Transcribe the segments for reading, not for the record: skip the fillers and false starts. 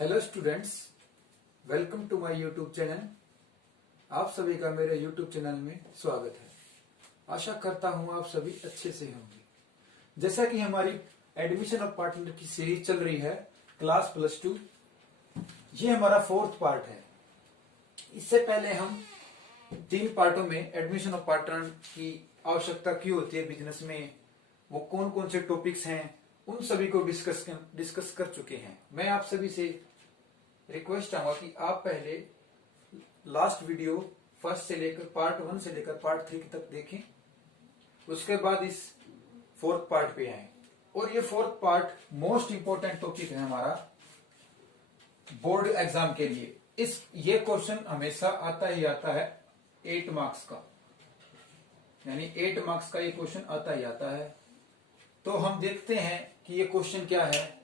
Hello students, welcome to my YouTube channel. आप सभी का मेरे यूट्यूब चैनल में स्वागत है। आशा करता हूं आप सभी अच्छे से होंगे। जैसा कि हमारी एडमिशन ऑफ पार्टनर की सीरीज चल रही है क्लास +2, ये हमारा 4th पार्ट है। इससे पहले हम 3 पार्टों में एडमिशन ऑफ पार्टनर की आवश्यकता क्यों होती है बिजनेस में, वो कौन कौन से टॉपिक्स हैं, उन सभी को डिस्कस कर चुके हैं। मैं आप सभी से रिक्वेस्ट चाहूंगा कि आप पहले लास्ट वीडियो फर्स्ट से लेकर पार्ट 1 से लेकर पार्ट 3 तक देखें, उसके बाद इस 4th पार्ट पे आए। और ये 4th part most important topic है हमारा बोर्ड एग्जाम के लिए। ये क्वेश्चन हमेशा आता ही आता है 8 मार्क्स का, यानी 8 मार्क्स का ये क्वेश्चन आता ही आता है। तो हम देखते हैं कि ये क्वेश्चन क्या है।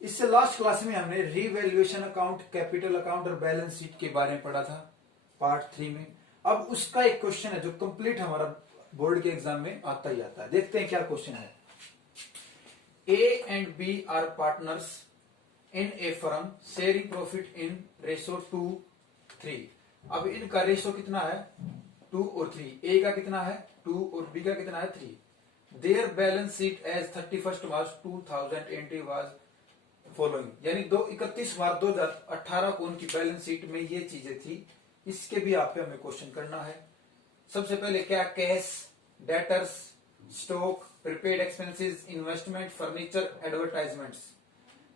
इससे लास्ट क्लास में हमने रीवैल्यूएशन अकाउंट, कैपिटल अकाउंट और बैलेंस शीट के बारे में पढ़ा था पार्ट 3 में। अब उसका एक क्वेश्चन है जो कंप्लीट हमारा बोर्ड के एग्जाम में आता ही आता है। देखते हैं क्या क्वेश्चन है। A and B are partners in a firm sharing profit in ratio 2:3। अब इनका रेशो कितना है? 2 और 3। ए का कितना है? 2 और बी का कितना है? 3। Their balance sheet as 31 March 2020 was following, यानी 31 मार्च 2018 को उनकी बैलेंस शीट में ये चीजें थी। इसके भी आप पे हमें क्वेश्चन करना है। सबसे पहले क्या? Cash, debtors, stock, prepaid expenses, investment, furniture, advertisements,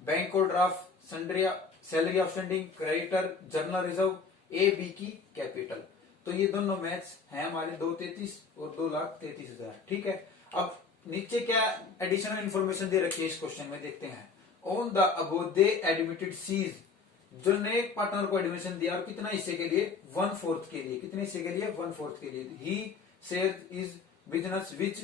bank और draft, sundry, salary outstanding, creditor, general reserve, A B की कैपिटल। तो ये दोनों मैच हैं हमारे 233 और 2,33,000। ठीक है। अब नीचे क्या एडिशनल इंफॉर्मेशन दे रखी है इस क्वेश्चन में, देखते हैं। On the above they admitted C's, जो नए पार्टनर को एडमिशन दिया और कितना हिस्से के लिए? 1/4 के लिए। कितने हिस्से के लिए? 1/4 के लिए। ही share is business which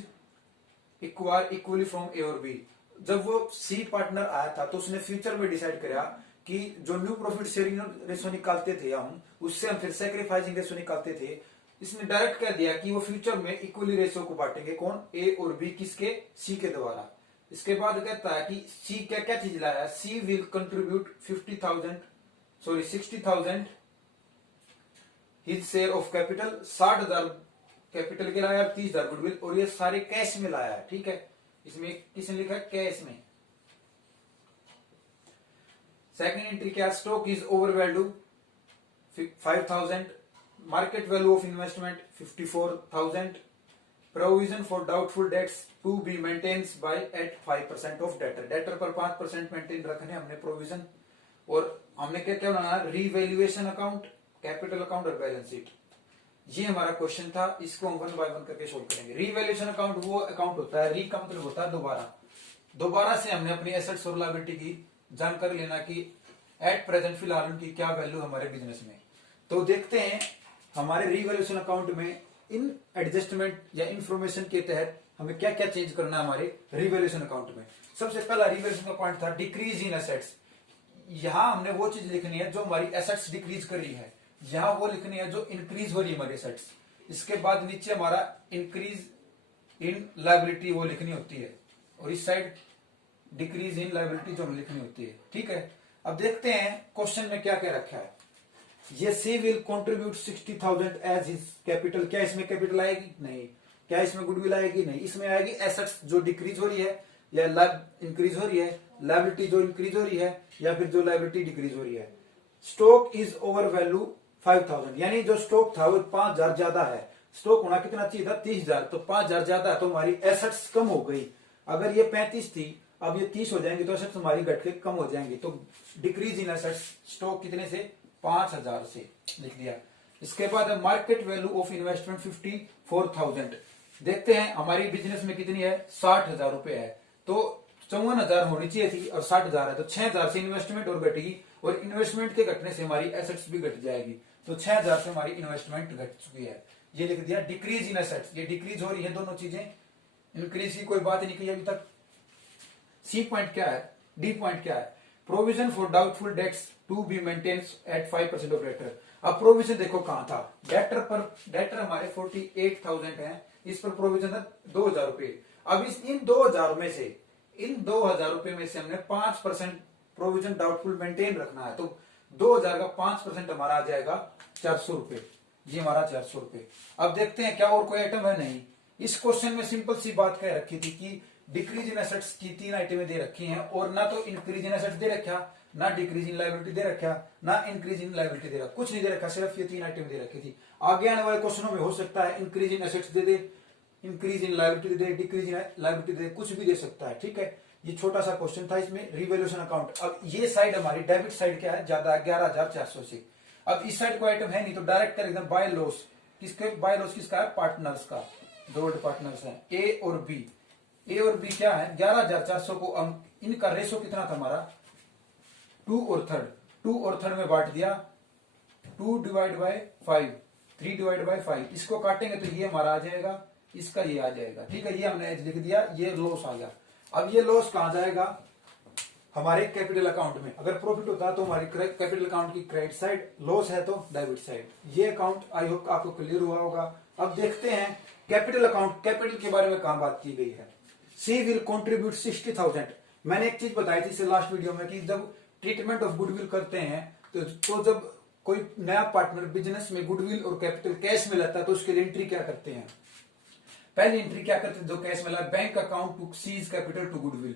equally from A और बी। जब वो सी पार्टनर आया था तो उसने फ्यूचर में डिसाइड करा कि जो न्यू प्रॉफिट शेयरिंग रेशो निकालते थे हम, उससे हम फिर सैक्रिफाइसिंग रेशो निकालते थे। इसने डायरेक्ट कह दिया कि वो फ्यूचर में इक्वली रेशो को बांटेंगे। कौन? ए और बी। किसके? सी के द्वारा। इसके बाद कहता है कि सी क्या क्या चीज लाया? C will contribute 60,000 his share of capital. 60,000 capital के लाया, 30,000 गुडविल, और ये सारे कैश में लाया है। ठीक है। इसमें किसने लिखा है? कैश में। सेकंड एंट्री क्या? Stock is over value 5,000, market value of investment 54,000, provision for doubtful debts to be maintains by at 5% of debtor. Debtor पर 5% मेंटेन रखने हमने प्रोविजन। और हमने क्या क्या बनाना? रीवैल्यूएशन अकाउंट, कैपिटल अकाउंट और बैलेंस शीट। ये हमारा क्वेश्चन था। इसको हम 1 बाय 1 करके सोल्व करेंगे। रीवैल्यूएशन अकाउंट वो अकाउंट होता है, री का मतलब होता है दोबारा से हमने अपनी एसेट्स और लायबिलिटी की जानकारी लेना कि एट प्रेजेंट फिलहाल उनकी क्या वैल्यू हमारे बिजनेस में। तो देखते हैं हमारे रीवैल्यूएशन अकाउंट में इन एडजस्टमेंट या इंफॉर्मेशन के तहत हमें क्या क्या चेंज करना है हमारे रीवैल्यूएशन अकाउंट में। सबसे पहला रीवैल्यूएशन का पॉइंट था डिक्रीज इन एसेट्स। यहां हमने वो चीज लिखनी है जो हमारी एसेट्स डिक्रीज कर रही है, यहां वो लिखनी है जो इंक्रीज हो रही है हमारी एसेट्स। इसके बाद नीचे हमारा इंक्रीज इन लायबिलिटी वो लिखनी होती है, और इस साइड डिक्रीज इन लायबिलिटी जो हमें लिखनी होती है। ठीक है। अब देखते हैं क्वेश्चन में क्या क्या रखा है। ये C will contribute 60,000 as his capital. क्या इसमें कैपिटल आएगी? नहीं। क्या इसमें गुडविल आएगी? नहीं। इसमें आएगी एसेट्स जो डिक्रीज हो रही है या इंक्रीज हो रही है, लायबिलिटी जो इंक्रीज हो रही है या फिर जो लायबिलिटी डिक्रीज हो रही है। स्टॉक इज ओवर वैल्यू 5,000, यानी जो स्टॉक था वो 5,000 ज्यादा है। स्टॉक होना कितना चाहिए था? 30,000, तो 5,000 ज्यादा है तो हमारी एसेट्स कम हो गई। अगर ये 35 थी, अब ये 30 हो जाएंगी तो एसेट्स हमारी घट के कम हो जाएंगी। तो डिक्रीज इन एसेट्स, स्टॉक कितने से? 5,000 से लिख दिया। इसके बाद मार्केट वैल्यू ऑफ इन्वेस्टमेंट 54,000। देखते हैं हमारी बिजनेस में कितनी है? 60,000 रुपए है। तो 54,000 होनी चाहिए थी और 60,000 है, तो 6,000 से इन्वेस्टमेंट और घटेगी, और इन्वेस्टमेंट के घटने से हमारी एसेट्स भी घट जाएगी। तो 6,000 से हमारी इन्वेस्टमेंट घट चुकी है। ये लिख दिया डिक्रीज इन एसेट्स। ये डिक्रीज हो रही है दोनों चीजें, इंक्रीज की कोई बात नहीं की अभी तक। सी पॉइंट क्या है? डी पॉइंट क्या है? Provision for doubtful debts to be maintains at 5% of debtor. अब प्रोविजन देखो कहां था? डेटर हमारे 48,000 है, इस पर प्रोविजन है 2,000 रुपए। अब इन 2,000 में से हमने 5% प्रोविजन डाउटफुल मेंटेन रखना है, तो 2000 का 5% हमारा आ जाएगा 400 रुपए, ये हमारा 400 रुपए। अब देखते हैं क्या और कोई आइटम है, नहीं। इस क्वेश्चन में सिंपल सी बात कह रखी थी कि डिक्रीज इन एसेट्स की 3 आइटमें दे रखी हैं, और ना तो इंक्रीज इन एसेट्स दे रखा, ना डिक्रीज इन लायबिलिटी दे रखा, ना इंक्रीज इन लायबिलिटी दे रखा, कुछ नहीं दे रखा, सिर्फ ये 3 आइटम दे रखी थी। आगे आने वाले क्वेश्चनों में हो सकता है इंक्रीज इन एसेट्स दे दे, इंक्रीज इन लायबिलिटी दे दे, डिक्रीज इन लायबिलिटी दे दे, कुछ भी दे सकता है, ठीक है। ये छोटा सा क्वेश्चन था, इसमें रिवैल्यूएशन अकाउंट। अब ये साइड हमारी डेबिट साइड क्या है, ज्यादा 11,400 से। अब इस साइड को आइटम है नहीं, तो डायरेक्ट कर एकदम बाय लॉस। किसके बाय लॉस, किसका है, पार्टनर्स का। दो पार्टनर्स हैं ए और बी। ए और बी क्या है, 11,400 को इनका रेशो कितना था हमारा, 2 और थर्ड। 2 और थर्ड में बांट दिया, 2 डिवाइड बाय 5, 3 डिवाइड बाय 5। इसको काटेंगे तो ये हमारा आ जाएगा, इसका ये आ जाएगा, ठीक है। ये हमने लिख दिया, ये लॉस आ गया। अब ये लॉस कहां जाएगा, हमारे कैपिटल अकाउंट में। अगर प्रॉफिट होता है तो हमारी कैपिटल अकाउंट की क्रेडिट साइड, लॉस है तो डेबिट साइड। ये अकाउंट आई होप आपको क्लियर हुआ होगा। अब देखते हैं कैपिटल अकाउंट, कैपिटल के बारे में कहां बात की गई है। सी विल कॉन्ट्रीब्यूट 60,000। मैंने एक चीज बताई थी इससे लास्ट वीडियो में कि जब ट्रीटमेंट ऑफ गुडविल करते हैं तो जब कोई नया पार्टनर बिजनेस में गुडविल और कैपिटल कैश में लाता है तो उसके लिए एंट्री क्या करते हैं। पहली एंट्री क्या करते हैं, जो कैश में लाया, bank account to C's capital to goodwill.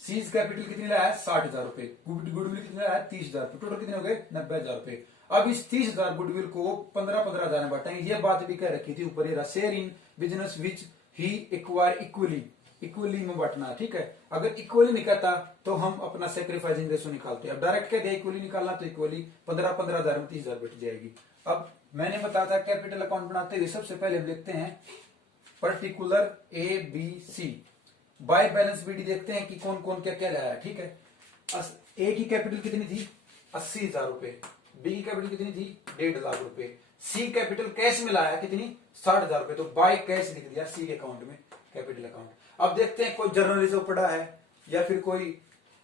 C's capital कितनी लाया, 60,000 रुपए। गुडविल कितने लाया, 30,000 रुपए। टोटल कितने हो गए, 90,000 रुपए। अब इस 30,000 गुडविल को 15,000 में बांटेंगे। ये बात भी कह रखी थी ऊपर, ये share in business which he acquire equally, equally में बांटना, ठीक है। अगर इक्वली निकलता तो हम अपना सेक्रीफाइसिंग रेशो निकालते। अब डायरेक्ट कह दिया इक्वली निकालना, तो इक्वली 15,000 में 30,000 बच जाएगी। अब मैंने बताया था कैपिटल अकाउंट बनाते हुए सबसे पहले हम लिखते हैं particular A B C. By balance BD देखते हैं कि कौन कौन क्या क्या लाया, ठीक है। ए की कैपिटल कितनी थी, 80,000 रुपए। बी की कैपिटल कितनी थी, 1.5 लाख रुपए। सी कैपिटल कैश में लाया कितनी, 60,000 रुपए, तो बाय कैश लिख दिया सी के अकाउंट में, कैपिटल अकाउंट। अब देखते हैं कोई जर्नल रिजर्व पड़ा है या फिर कोई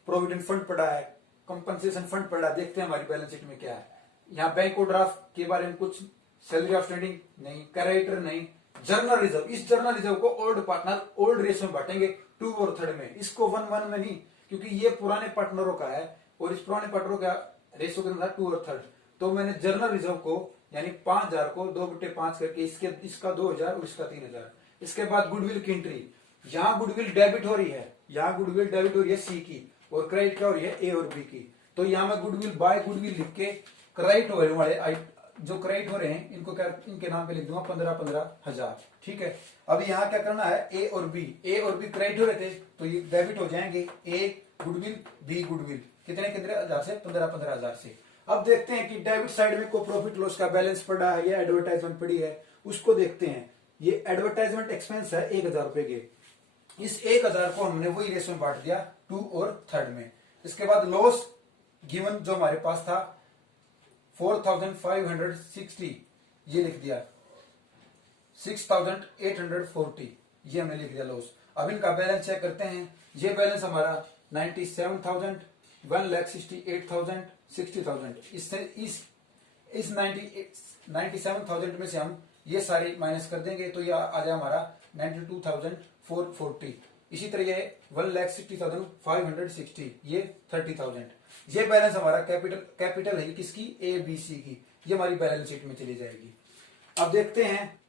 प्रोविडेंट फंड पड़ा है, कंपनसेशन फंड पड़ा है। देखते हैं हमारी बैलेंस शीट में क्या है। यहाँ बैंक ओवरड्राफ्ट के बारे में कुछ, सैलरी आउटस्टैंडिंग नहीं, क्रेडिटर नहीं, जर्नल रिजर्व। इस जर्नल रिजर्व को ओल्ड पार्टनर ओल्ड रेस में बांटेंगे, 2 और थर्ड में। इसको 1-1 में नहीं, क्योंकि ये पुराने पार्टनरों का है और इस पुराने पार्टनरों का रेशो कितना था, 2 और थर्ड। तो मैंने जर्नल रिजर्व को यानी 5,000 को 2/5 करके इसका 2,000 और इसका 3,000। इसके बाद गुडविल की एंट्री। यहाँ गुडविल डेबिट हो रही है, यहाँ गुडविल डेबिट हो रही है सी की, और क्रेडिट क्या हो रही है, ए और बी की। तो यहाँ मैं गुडविल बाय गुडविल लिख के क्रेडिट हो रहे वाले जो क्रेडिट हो रहे हैं इनको क्या, इनके नाम पे लिख दूंगा 15,000, ठीक है। अब यहाँ क्या करना है, ए और बी क्रेडिट हो रहे थे तो ये डेबिट हो जाएंगे, ए गुडविल बी गुडविल, कितने कितने हजार से, 15,000 से। अब देखते हैं कि डेबिट साइड में को प्रॉफिट लॉस का बैलेंस पड़ा है या एडवर्टाइजमेंट पड़ी है, उसको देखते हैं। ये एडवर्टाइजमेंट एक्सपेंस है 1,000 रुपए के। इस 1,000 को हमने वही रेशो में बांट दिया, 2 और थर्ड में। इसके बाद लॉस गिवन जो हमारे पास था 4,560, ये लिख दिया। 6,840, ये हमने लिख दिया लॉस। अब इनका बैलेंस चेक करते हैं। ये बैलेंस हमारा 97,000, 1,68,000, 60,000। इससे इस 97,000 में से हम ये सारे माइनस कर देंगे तो ये आ जाए हमारा 92,440। इसी तरह ये 1,60,560, ये 30,000। ये बैलेंस हमारा कैपिटल है किसकी, ए बी सी की। ये हमारी बैलेंस शीट में चली जाएगी। अब देखते हैं,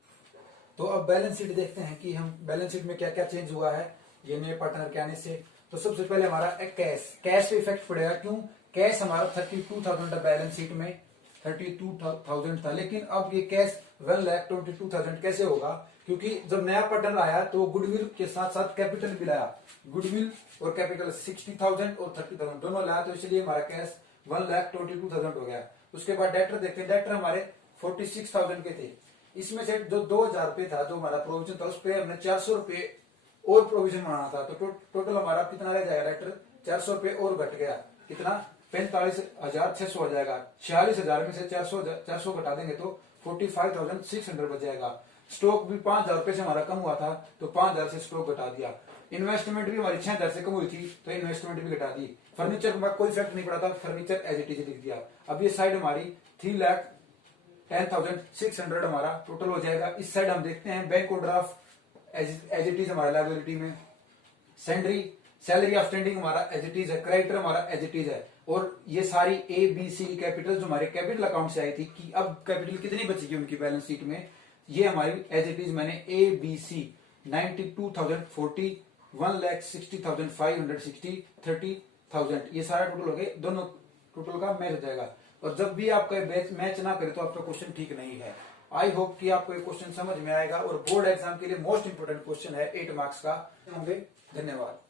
तो अब बैलेंस शीट देखते हैं कि हम बैलेंस शीट में क्या क्या चेंज हुआ है ये नए पार्टनर के आने से। तो सबसे पहले हमारा कैश पे इफेक्ट पड़ेगा। क्यों, कैश हमारा 32,000 था बैलेंस शीट में, 32,000 था, लेकिन अब ये कैश 1,22,000 कैसे होगा, क्योंकि जब नया पार्टनर आया तो गुडविल के साथ साथ कैपिटल भी लाया। गुडविल और कैपिटल 60,000 और 30,000 दोनों लाया, तो इसलिए हमारा कैश 1,22,000 हो गया। उसके बाद डेटर देखते हैं। डेटर हमारे 46,000 के थे। इसमें से जो 2,000 रुपए था जो हमारा प्रोविजन था, उस पर हमने 400 रुपए और प्रोविजन बनाना था, तो टोटल हमारा कितना रह जाएगा डेटर, 400 रुपए और घट गया, कितना, 45,600 हो जाएगा। 46,000 में से 400 घटा देंगे तो 45,600 बच जाएगा। स्टॉक भी 5,000 रुपए से हमारा कम हुआ था, तो 5,000 से स्टॉक घटा दिया। इन्वेस्टमेंट भी हमारी 6,000 से कम हुई थी, तो इन्वेस्टमेंट भी घटा दी। फर्नीचर में कोई इफेक्ट नहीं पड़ा था, फर्नीचर एज इट इज लिख दिया। अब ये साइड हमारी 3,10,600 हमारा टोटल हो जाएगा। इस साइड हम देखते हैं bank overdraft as it is हमारा लायबिलिटी में, सैंडरी सैलरी आउटस्टैंडिंग हमारा एज इट इज है, क्रेडिटर हमारा एज इट इज है, और ये सारी ए बी सी कैपिटल जो हमारे कैपिटल अकाउंट से आई थी कि अब कैपिटल कितनी बचेगी उनकी बैलेंस शीट में, ये हमारी एज इट इज मैंने ए बी सी 92,040, 1,60,560, 30,000 ये सारा टोटल हो गए, दोनों टोटल का मैच हो जाएगा। और जब भी आपका मैच ना करे तो आपका क्वेश्चन ठीक नहीं है। आई होप कि आपको ये क्वेश्चन समझ में आएगा, और बोर्ड एग्जाम के लिए मोस्ट इंपोर्टेंट क्वेश्चन है 8 मार्क्स का होंगे। धन्यवाद।